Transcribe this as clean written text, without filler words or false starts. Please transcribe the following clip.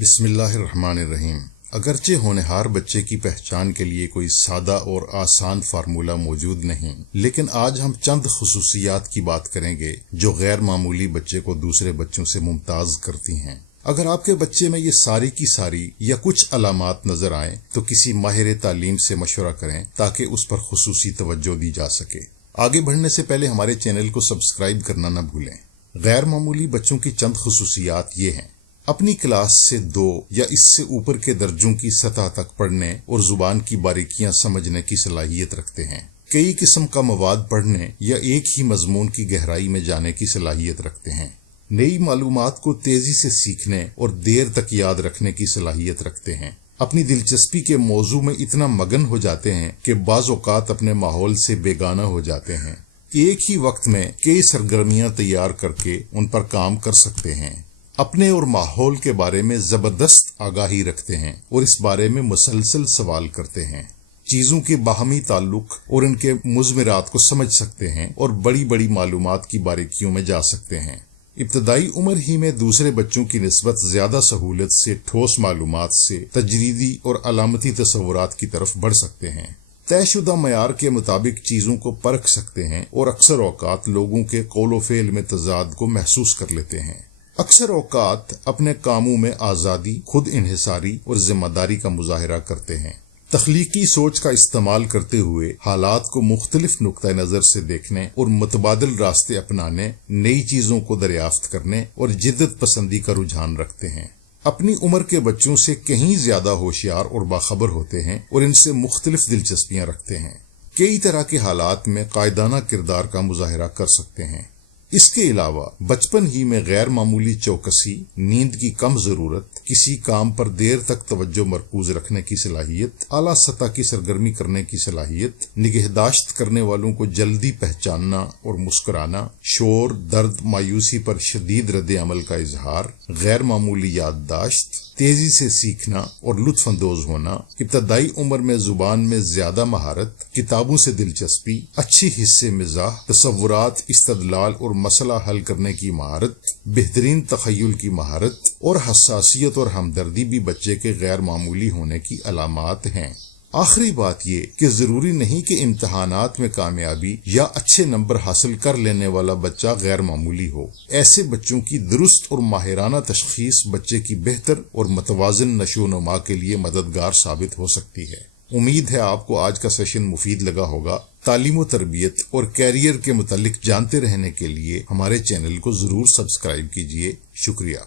بسم اللہ الرحمن الرحیم۔ اگرچہ ہونہار بچے کی پہچان کے لیے کوئی سادہ اور آسان فارمولہ موجود نہیں، لیکن آج ہم چند خصوصیات کی بات کریں گے جو غیر معمولی بچے کو دوسرے بچوں سے ممتاز کرتی ہیں۔ اگر آپ کے بچے میں یہ ساری کی ساری یا کچھ علامات نظر آئیں تو کسی ماہر تعلیم سے مشورہ کریں تاکہ اس پر خصوصی توجہ دی جا سکے۔ آگے بڑھنے سے پہلے ہمارے چینل کو سبسکرائب کرنا نہ بھولیں۔ غیر معمولی بچوں کی چند خصوصیات یہ ہیں: اپنی کلاس سے 2 یا اس سے اوپر کے درجوں کی سطح تک پڑھنے اور زبان کی باریکیاں سمجھنے کی صلاحیت رکھتے ہیں۔ کئی قسم کا مواد پڑھنے یا ایک ہی مضمون کی گہرائی میں جانے کی صلاحیت رکھتے ہیں۔ نئی معلومات کو تیزی سے سیکھنے اور دیر تک یاد رکھنے کی صلاحیت رکھتے ہیں۔ اپنی دلچسپی کے موضوع میں اتنا مگن ہو جاتے ہیں کہ بعض اوقات اپنے ماحول سے بیگانہ ہو جاتے ہیں۔ ایک ہی وقت میں کئی سرگرمیاں تیار کر کے ان پر کام کر سکتے ہیں۔ اپنے اور ماحول کے بارے میں زبردست آگاہی رکھتے ہیں اور اس بارے میں مسلسل سوال کرتے ہیں۔ چیزوں کے باہمی تعلق اور ان کے مضمرات کو سمجھ سکتے ہیں اور بڑی بڑی معلومات کی باریکیوں میں جا سکتے ہیں۔ ابتدائی عمر ہی میں دوسرے بچوں کی نسبت زیادہ سہولت سے ٹھوس معلومات سے تجریدی اور علامتی تصورات کی طرف بڑھ سکتے ہیں۔ طے شدہ معیار کے مطابق چیزوں کو پرکھ سکتے ہیں اور اکثر اوقات لوگوں کے قول و فعل میں تضاد کو محسوس کر لیتے ہیں۔ اکثر اوقات اپنے کاموں میں آزادی، خود انحصاری اور ذمہ داری کا مظاہرہ کرتے ہیں۔ تخلیقی سوچ کا استعمال کرتے ہوئے حالات کو مختلف نقطۂ نظر سے دیکھنے اور متبادل راستے اپنانے، نئی چیزوں کو دریافت کرنے اور جدت پسندی کا رجحان رکھتے ہیں۔ اپنی عمر کے بچوں سے کہیں زیادہ ہوشیار اور باخبر ہوتے ہیں اور ان سے مختلف دلچسپیاں رکھتے ہیں۔ کئی طرح کے حالات میں قائدانہ کردار کا مظاہرہ کر سکتے ہیں۔ اس کے علاوہ بچپن ہی میں غیر معمولی چوکسی، نیند کی کم ضرورت، کسی کام پر دیر تک توجہ مرکوز رکھنے کی صلاحیت، اعلیٰ سطح کی سرگرمی کرنے کی صلاحیت، نگہداشت کرنے والوں کو جلدی پہچاننا اور مسکرانا، شور، درد، مایوسی پر شدید رد عمل کا اظہار، غیر معمولی یادداشت، تیزی سے سیکھنا اور لطف اندوز ہونا، ابتدائی عمر میں زبان میں زیادہ مہارت، کتابوں سے دلچسپی، اچھی حصے مزاح، تصورات، استدلال اور مسئلہ حل کرنے کی مہارت، بہترین تخیل کی مہارت اور حساسیت اور ہمدردی بھی بچے کے غیر معمولی ہونے کی علامات ہیں۔ آخری بات یہ کہ ضروری نہیں کہ امتحانات میں کامیابی یا اچھے نمبر حاصل کر لینے والا بچہ غیر معمولی ہو۔ ایسے بچوں کی درست اور ماہرانہ تشخیص بچے کی بہتر اور متوازن نشو و نما کے لیے مددگار ثابت ہو سکتی ہے۔ امید ہے آپ کو آج کا سیشن مفید لگا ہوگا۔ تعلیم و تربیت اور کیریئر کے متعلق جانتے رہنے کے لیے ہمارے چینل کو ضرور سبسکرائب کیجیے۔ شکریہ۔